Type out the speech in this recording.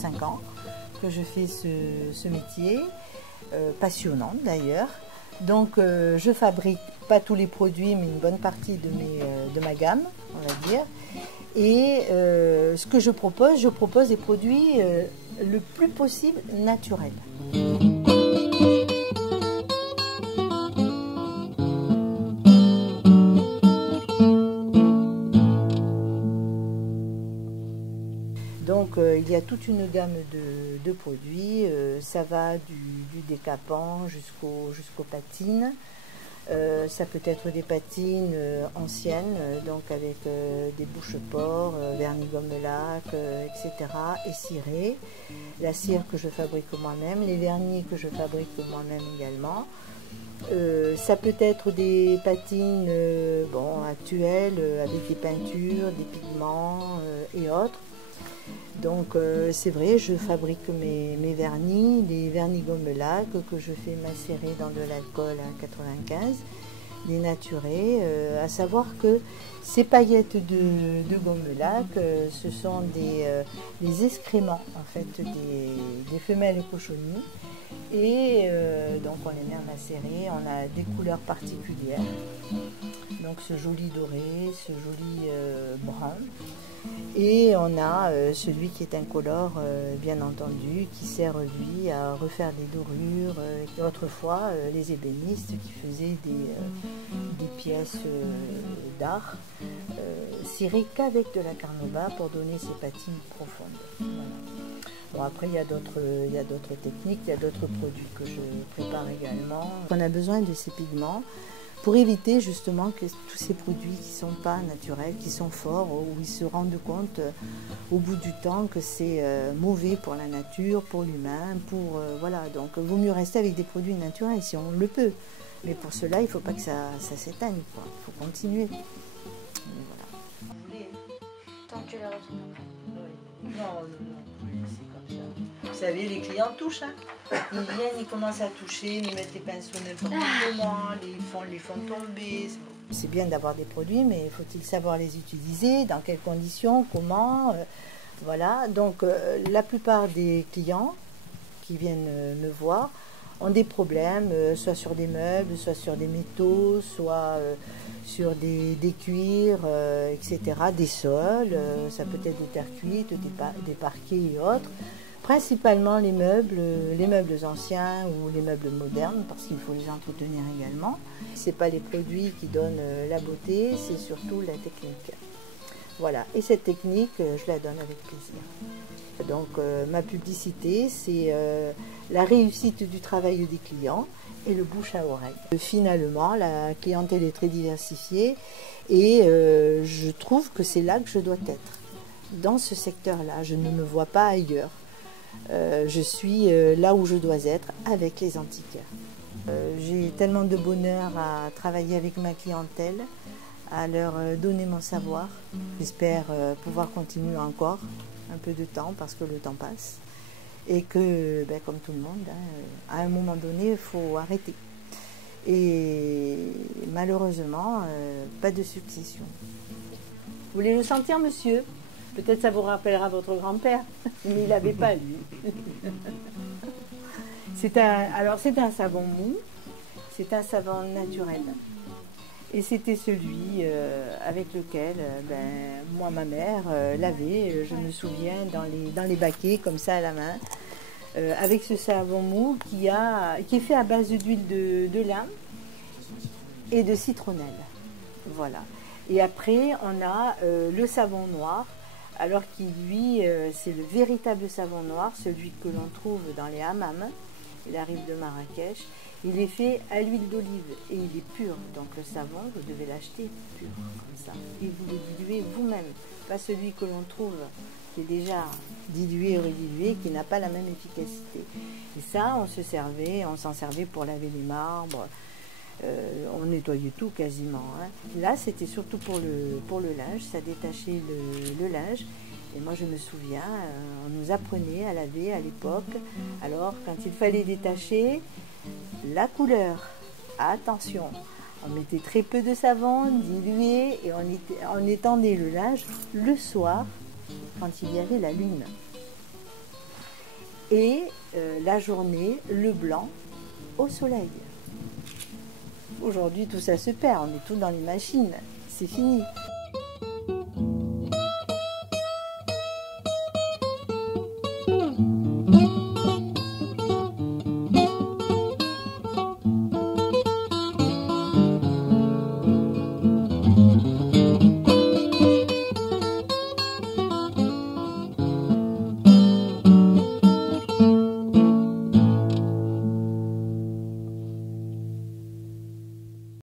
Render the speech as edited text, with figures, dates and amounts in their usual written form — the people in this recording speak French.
35 ans que je fais ce métier, passionnant d'ailleurs. Donc je fabrique pas tous les produits, mais une bonne partie de ma gamme, on va dire. Et ce que je propose des produits le plus possible naturels. Donc il y a toute une gamme de produits, ça va du décapant jusqu'aux patines. Ça peut être des patines anciennes, donc avec des bouches-ports, vernis gomme-lac, etc. et cirées. La cire que je fabrique moi-même, les vernis que je fabrique moi-même également. Ça peut être des patines actuelles avec des peintures, des pigments et autres. Donc c'est vrai, je fabrique mes vernis, les vernis gomme-lac que je fais macérer dans de l'alcool à 95, dénaturés, à savoir que ces paillettes de gomme-lac, ce sont des excréments en fait des femelles cochonnies. Et donc on les met à macérer, on a des couleurs particulières, donc ce joli doré, ce joli brun, et on a celui qui est incolore bien entendu, qui sert lui à refaire des dorures, et autrefois les ébénistes qui faisaient des pièces d'art cirées qu'avec de la carnauba pour donner ces patines profondes. Voilà. Bon, après, il y a d'autres techniques, il y a d'autres produits que je prépare également. On a besoin de ces pigments pour éviter justement que tous ces produits qui ne sont pas naturels, qui sont forts, où ils se rendent compte au bout du temps que c'est mauvais pour la nature, pour l'humain, voilà. Donc, il vaut mieux rester avec des produits naturels si on le peut. Mais pour cela, il ne faut pas que ça s'éteigne, quoi. Il faut continuer. Voilà. Tant que tu les retournes après. Oui. Non. Vous savez, les clients touchent. Hein. Ils viennent, ils commencent à toucher, ils mettent les pinceaux n'importe comment, les font tomber. C'est bien d'avoir des produits, mais faut-il savoir les utiliser, dans quelles conditions, comment. Voilà. Donc, la plupart des clients qui viennent me voir ont des problèmes, soit sur des meubles, soit sur des métaux, soit sur des cuirs, etc., des sols, ça peut être des terres cuites, des parquets et autres. Principalement les meubles anciens ou les meubles modernes, parce qu'il faut les entretenir également. Ce n'est pas les produits qui donnent la beauté, c'est surtout la technique. Voilà, et cette technique, je la donne avec plaisir. Donc ma publicité, c'est la réussite du travail des clients et le bouche à oreille. Finalement, la clientèle est très diversifiée et je trouve que c'est là que je dois être. Dans ce secteur-là, je ne me vois pas ailleurs. Je suis là où je dois être avec les antiquaires. J'ai tellement de bonheur à travailler avec ma clientèle, à leur donner mon savoir. J'espère pouvoir continuer encore un peu de temps parce que le temps passe et que, comme tout le monde, à un moment donné, il faut arrêter. Et malheureusement, pas de succession. Vous voulez le sentir, monsieur ? Peut-être ça vous rappellera votre grand-père, mais il n'avait pas, lui. C'est un savon mou, c'est un savon naturel. Et c'était celui avec lequel moi, ma mère, lavait, je me souviens, dans les baquets, comme ça à la main, avec ce savon mou qui est fait à base d'huile de lin et de citronnelle. Voilà. Et après, on a le savon noir, alors qui, lui, c'est le véritable savon noir, celui que l'on trouve dans les hammams. Il arrive de Marrakech. Il est fait à l'huile d'olive et il est pur. Donc le savon, vous devez l'acheter pur, comme ça. Et vous le diluez vous-même, pas celui que l'on trouve qui est déjà dilué ou redilué, qui n'a pas la même efficacité. Et ça, on s'en servait pour laver les marbres, on nettoyait tout quasiment. Hein. Là, c'était surtout pour le linge, ça détachait le linge. Et moi, je me souviens, on nous apprenait à laver à l'époque. Alors, quand il fallait détacher, la couleur, attention, on mettait très peu de savon, dilué, et on étendait le linge le soir, quand il y avait la lune. et la journée, le blanc au soleil. Aujourd'hui, tout ça se perd, on est tous dans les machines, c'est fini.